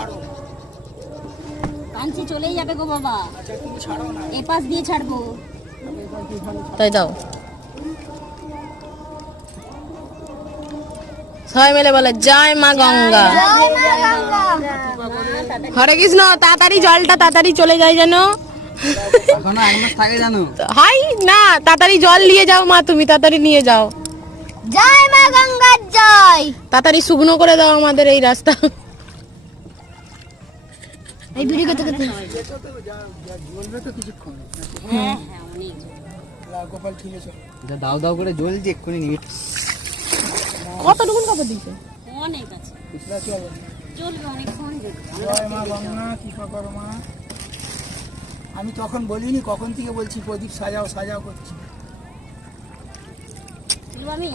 ছাড়ো। কাঞ্চি চলেই যাবে গো বাবা। আচ্ছা তুমি ছাড়ো না। এই পাশ দিয়ে ছাড়বো। তাই দাও। সবাই মিলে বলে জয় মা গঙ্গা। হরে কৃষ্ণ। তাড়াতাড়ি জলটা তাড়াতাড়ি চলে যায় যেন। এখনো 1 মাস থাকে জানো। হাই না, তাড়াতাড়ি জল নিয়ে যাও মা, তুমি তাড়াতাড়ি নিয়ে যাও। জয় মা গঙ্গার জয়। তাড়াতাড়ি শুকনো করে দাও আমাদের এই রাস্তা। এই ভিডিও করতে করতে জ্বলবে তো কিছুক্ষণ। হ্যাঁ হ্যাঁ অনেক। গোপাল ঠিক আছে। যা দাও দাও করে জ্বলছে এক্ষুনি নিয়ে। কতটুকুন কত দিছে? অনেক আছে। পিছলা চল। চলবে অনেকক্ষণ দেখবে। জয় মা গঙ্গা কৃপা করো মা। আমি তখন বলিনি, কখন থেকে বলছি প্রদীপ সাজাও সাজাও করছি। আমি